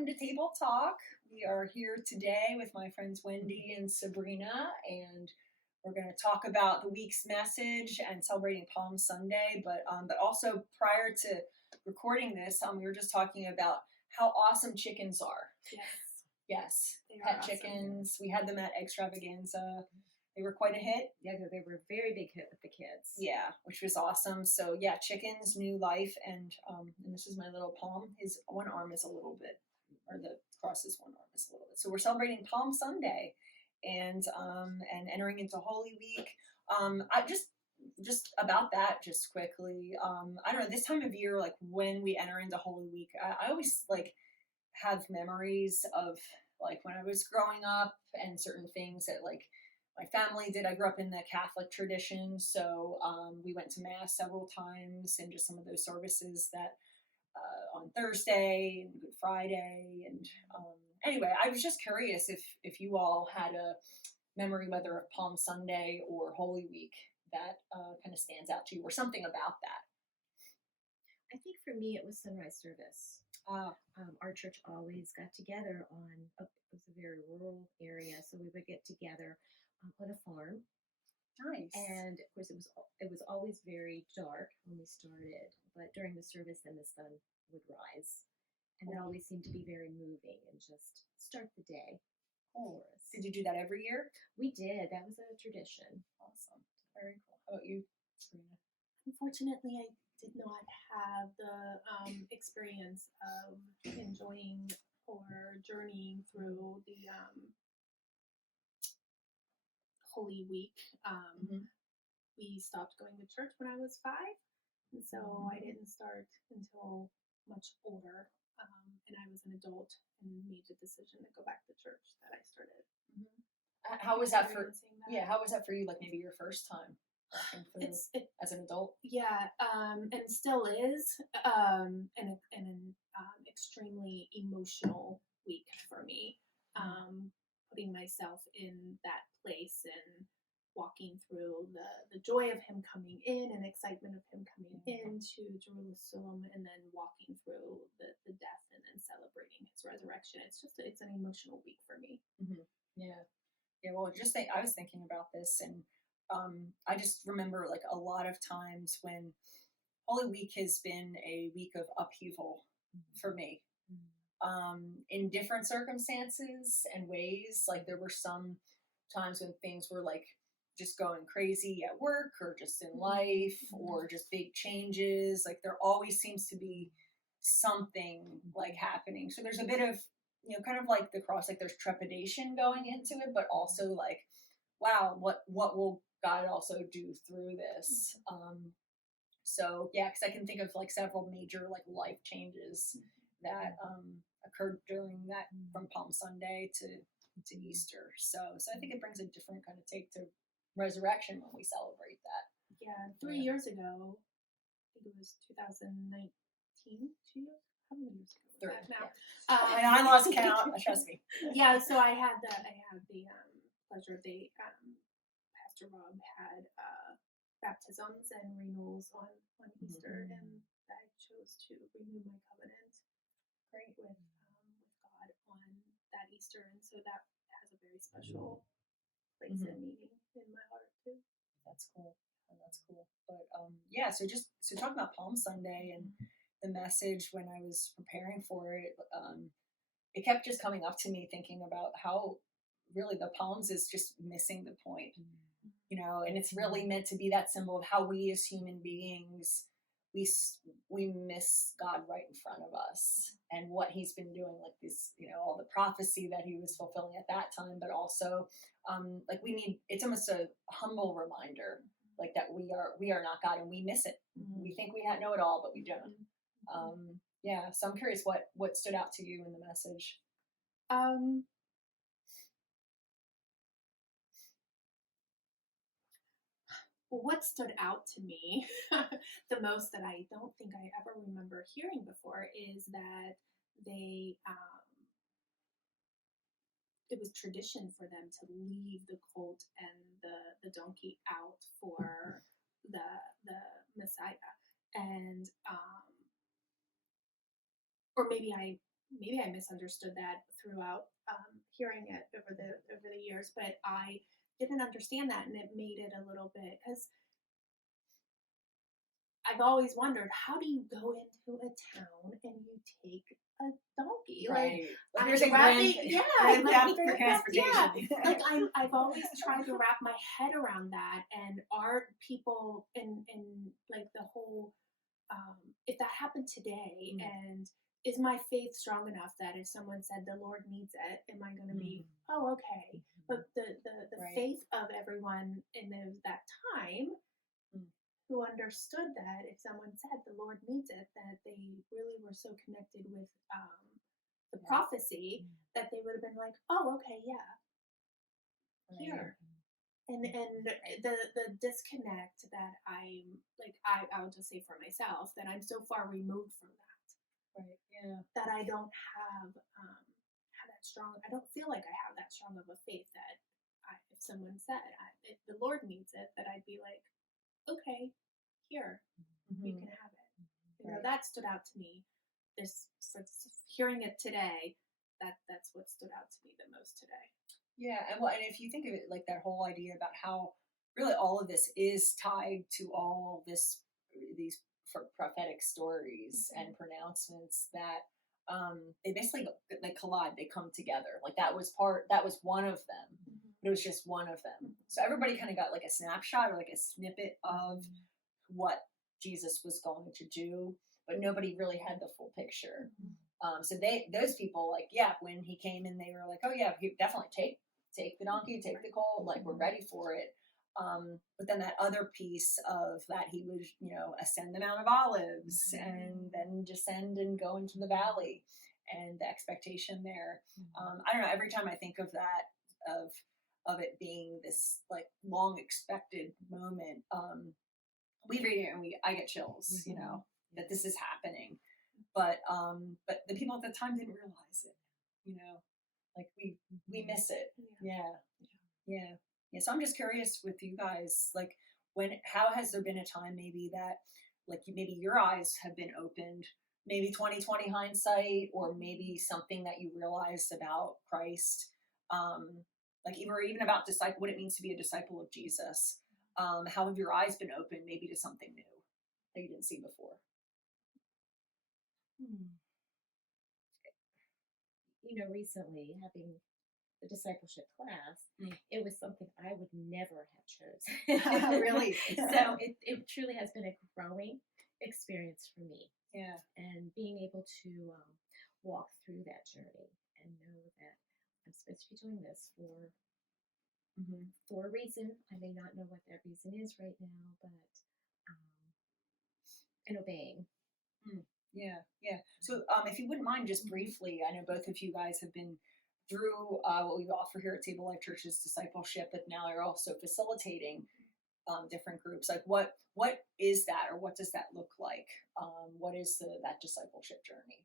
welcome to Table Talk. We are here today with my friends Wendy and Sabrina, and we're going to talk about the week's message and celebrating Palm Sunday. But also prior to recording this, we were just talking about how awesome chickens are. Yes, pet awesome. Chickens. We had them at Extravaganza. They were quite a hit. Yeah, they were a very big hit with the kids. Yeah, which was awesome. So yeah, chickens, new life, and this is my little palm. His one arm is a little bit, or the cross's one arm is a little bit. So we're celebrating Palm Sunday, and entering into Holy Week. I just about that, just quickly. I don't know, this time of year, like when we enter into Holy Week, I always like have memories of like when I was growing up and certain things that like my family did. I grew up in the Catholic tradition, so we went to Mass several times, and just some of those services that on Thursday and Good Friday. And anyway, I was just curious if you all had a memory, whether of Palm Sunday or Holy Week, that kind of stands out to you, or something about that. I think for me, it was sunrise service. Our church always got together it was a very rural area, so we would get together on a farm. Nice. And of course, it was always very dark when we started, but during the service, then the sun would rise, and it always seemed to be very moving and just start the day for us. Did you do that every year? We did. That was a tradition. Awesome. Very cool. How about you, Sabrina? Unfortunately, I did not have the experience of enjoying or journeying through the Holy Week. We stopped going to church when I was 5, and so I didn't start until much older. And I was an adult and made the decision to go back to church that I started. How was that for? Experiencing that. Yeah, how was that for you? Like maybe your first time as an adult. Yeah, and still is an extremely emotional week for me. Putting myself in that place and walking through the joy of him coming in and excitement of him coming into Jerusalem, and then walking through the death and then celebrating his resurrection. It's an emotional week for me. Yeah. Well, I was thinking about this, and I just remember like a lot of times when Holy Week has been a week of upheaval for me. In different circumstances and ways. Like there were some times when things were like just going crazy at work or just in life or just big changes. Like there always seems to be something like happening. So there's a bit of, kind of like the cross, like there's trepidation going into it, but also like, wow, what will God also do through this? So yeah, because I can think of like several major like life changes that occurred during that, from Palm Sunday to Easter. So I think it brings a different kind of take to resurrection when we celebrate that. Yeah, 3 years ago, I think it was 2019. 2 years? How many years ago was that now? And I lost count. Trust me. Yeah, so I had the pleasure. Pastor Rob had baptisms and renewals on Easter, and I chose to renew my covenant with God on that Easter, and so that has a very special place and meaning in my heart too. That's cool. But so talking about Palm Sunday and the message, when I was preparing for it, it kept just coming up to me, thinking about how really the palms is just missing the point, and it's really meant to be that symbol of how we as human beings, we miss God right in front of us and what he's been doing, like this, all the prophecy that he was fulfilling at that time, but also like it's almost a humble reminder, like that we are not God and we miss it. We think we know it all, but we don't. So I'm curious what stood out to you in the message. Well, what stood out to me the most, that I don't think I ever remember hearing before, is that it was tradition for them to leave the colt and the donkey out for the Messiah. And or maybe I maybe I misunderstood that throughout hearing it over the years, but I didn't understand that, and it made it a little bit because I've always wondered, how do you go into a town and you take a donkey? Right. Like I'm there's a wrapping, grand, yeah, grand like, theft for yeah, transportation. like I've always tried to wrap my head around that, and are people in like the whole, if that happened today, Mm. and is my faith strong enough that if someone said the Lord needs it, am I going to be, oh, okay? But the Right. faith of everyone in that time Mm. who understood that if someone said the Lord needs it, that they really were so connected with the Yeah. prophecy that they would have been like, oh, okay, yeah, Right. here. And the disconnect that I'm like, I'll just say for myself that I'm so far removed from that Right. Yeah. that I don't have that strong. I don't feel like I have that strong of a faith that if someone said if the Lord needs it, that I'd be like, okay, here, you Mhm. can have it. You know, Right. that stood out to me. Hearing it today, that's what stood out to me the most today. Yeah, and well, and if you think of it like that whole idea about how really all of this is tied to all these prophetic stories and pronouncements that they basically they collide, they come together. Like that was one of them, but it was just one of them. So everybody kind of got like a snapshot or like a snippet of what Jesus was going to do, but nobody really had the full picture. So those people, like, yeah, when he came in, they were like, oh yeah, he definitely take the donkey, take the colt, like we're ready for it. But then that other piece of that he would, ascend the Mount of Olives and then descend and go into the valley, and the expectation there. I don't know. Every time I think of that, of it being this like long expected moment, we read it and I get chills, that this is happening. But the people at the time didn't realize it, like we miss it. Yeah. Yeah. Yeah. So I'm just curious with you guys, like how has there been a time maybe that like maybe your eyes have been opened, maybe 2020 hindsight, or maybe something that you realized about Christ, like even about what it means to be a disciple of Jesus. How have your eyes been opened maybe to something new that you didn't see before? Recently having the discipleship class, Mm. it was something I would never have chosen. Really? So it truly has been a growing experience for me. Yeah. And being able to walk through that journey and know that I'm supposed to be doing this for a reason. I may not know what that reason is right now, but and obeying. Yeah, yeah. So, if you wouldn't mind, just briefly, I know both of you guys have been through what we offer here at Table Life Church's discipleship, but now you're also facilitating different groups. Like, what is that, or what does that look like? What is that discipleship journey?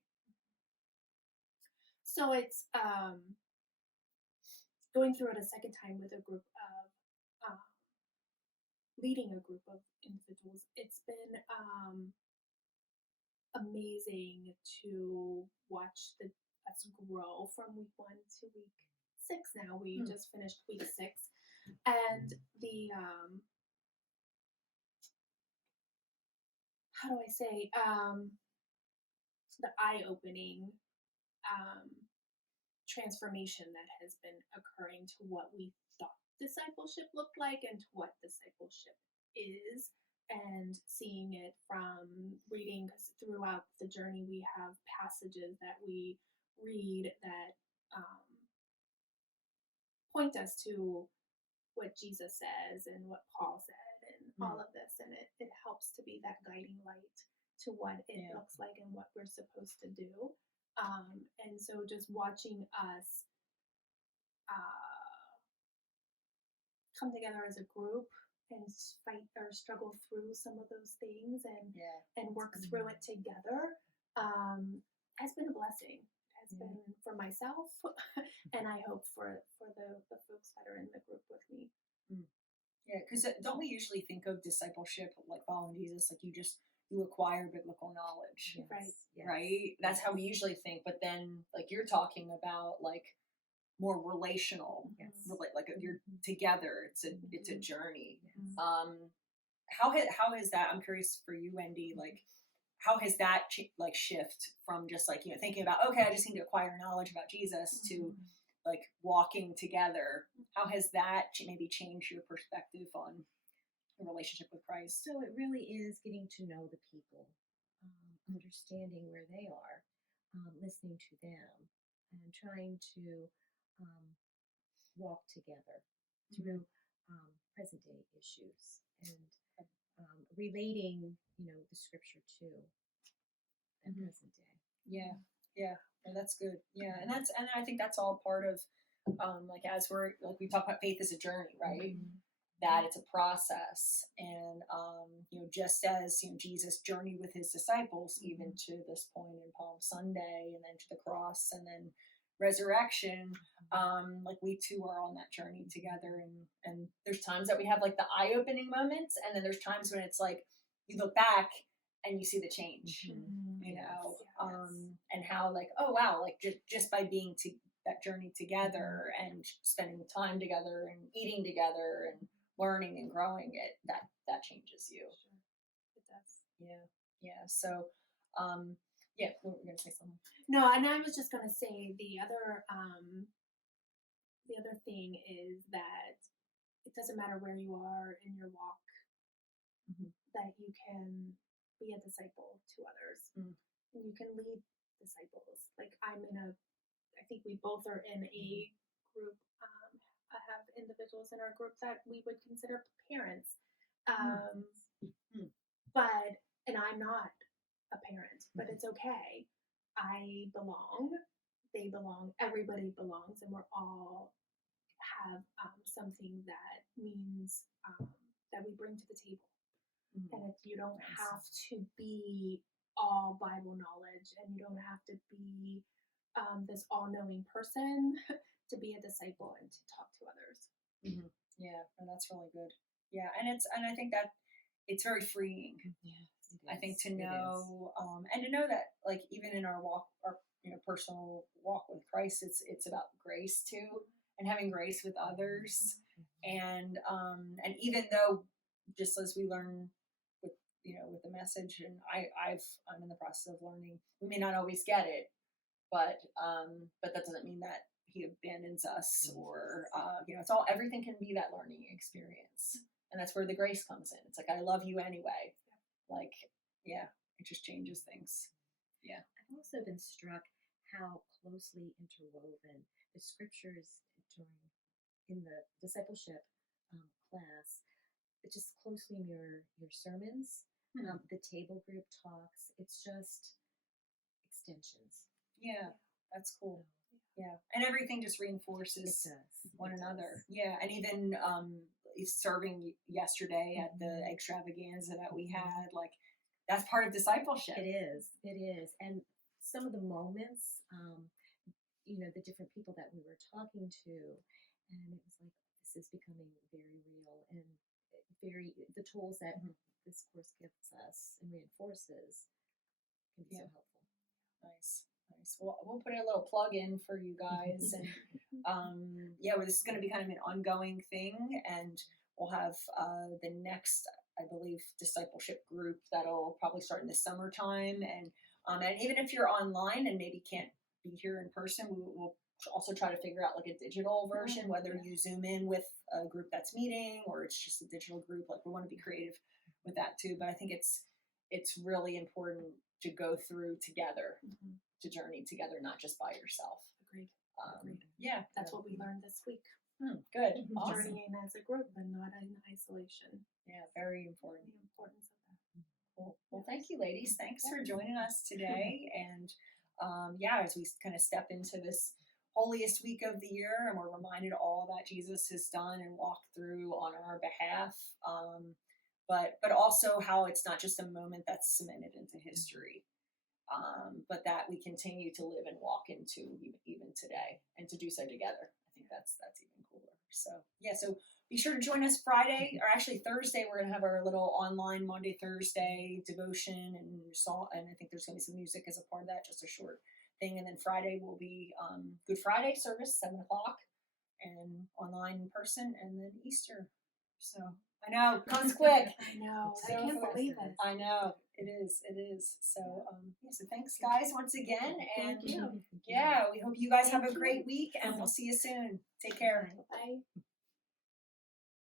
So it's going through it a second time with a group of leading a group of individuals. It's been amazing to watch us grow from week 1 to week 6. Now we just finished week 6, and the how do I say, the eye-opening transformation that has been occurring to what we thought discipleship looked like and to what discipleship is, and seeing it from reading, because throughout the journey we have passages that we read that point us to what Jesus says and what Paul said and all of this, and it helps to be that guiding light to what it looks like and what we're supposed to do. And so just watching us come together as a group and fight or struggle through some of those things and work through it together has been a blessing. Has been for myself, and I hope for the folks that are in the group with me. Yeah, because don't we usually think of discipleship like following Jesus, like you just you acquire biblical knowledge, Yes, Right. yes, right? That's how we yes, usually think. But then, like you're talking about, like more relational, yes. like you're Mhm. together. It's a journey. Yes. How is that? I'm curious for you, Wendy. Like, how has that like shift from just like thinking about, okay, I just need to acquire knowledge about Jesus, to like walking together? How has that maybe changed your perspective on the relationship with Christ? So it really is getting to know the people, understanding where they are, listening to them, and trying to um, walk together through present day issues and relating, the scripture to that Mhm. present day. Yeah, yeah, well, that's good. Yeah, and I think that's all part of like as we're like we talk about faith as a journey, right? Mhm. That it's a process, and just as Jesus journeyed with his disciples even to this point in Palm Sunday, and then to the cross, and then resurrection, like we too are on that journey together, and there's times that we have like the eye-opening moments, and then there's times when it's like you look back and you see the change, Mhm. you know, Yes. and how like, oh wow, like just by being that journey together and spending time together and eating together and learning and growing, that changes you. Sure. It does. Yeah. So yeah, we were gonna say something. No, and I was just gonna say the other thing is that it doesn't matter where you are in your walk, Mhm. that you can be a disciple to others. Mm. And you can lead disciples. Like I think we both are in a group. I have individuals in our group that we would consider parents. Um, Mm. but, and I'm not a parent, but it's okay. I belong, they belong, everybody belongs, and we're all have something that means that we bring to the table. And if you don't Nice. have to be all Bible knowledge, and you don't have to be this all-knowing person to be a disciple and to talk to others. Mm-hmm. Yeah, and that's really good. Yeah, and I think that it's very freeing. Yeah, I think to It is. know, and to know that like even in our walk, our personal walk with Christ, it's about grace too, and having grace with others, and even though just as we learn with with the message, and I'm in the process of learning. We may not always get it, but that doesn't mean that he abandons us, or it's all, everything can be that learning experience, and that's where the grace comes in. It's like, I love you anyway. Like, yeah, it just changes things. Yeah. I've also been struck how closely interwoven the scriptures during in the discipleship class. It just closely mirror your sermons, the table group talks. It's just extensions. Yeah, that's cool. Yeah, and everything just reinforces one another. Yeah, and even serving yesterday at the extravaganza that we had, like that's part of discipleship. It is. It is. And some of the moments, the different people that we were talking to, and it was like, this is becoming very real, and the tools that this course gives us and reinforces can be so helpful. Nice. Well, we'll put a little plug in for you guys, and well, this is going to be kind of an ongoing thing, and we'll have the next, I believe, discipleship group that'll probably start in the summertime, and even if you're online and maybe can't be here in person, we'll also try to figure out like a digital version, whether you Zoom in with a group that's meeting or it's just a digital group. Like, we want to be creative with that too, but I think it's really important to go through together, to journey together, not just by yourself. Agreed. Yeah, That's what we learned this week. Good. Awesome. Journeying as a group and not in isolation. Yeah, very important. The importance of that. Cool. Well, thank you, ladies. Thanks for joining us today. And as we kind of step into this holiest week of the year, and we're reminded all that Jesus has done and walked through on our behalf, but also how it's not just a moment that's cemented into history, but that we continue to live and walk into even today, and to do so together. I think that's even cooler. So be sure to join us Friday, or actually Thursday. We're going to have our little online Monday, Thursday devotion and salt. And I think there's going to be some music as a part of that, just a short thing. And then Friday will be Good Friday service, 7:00, and online in person, and then Easter. So I know, comes quick. I know. So I can't believe it. I know it is. It is. So so thanks, guys, once again, and Thank you. yeah, we hope you guys have a great week, and we'll see you soon. Take care. Bye.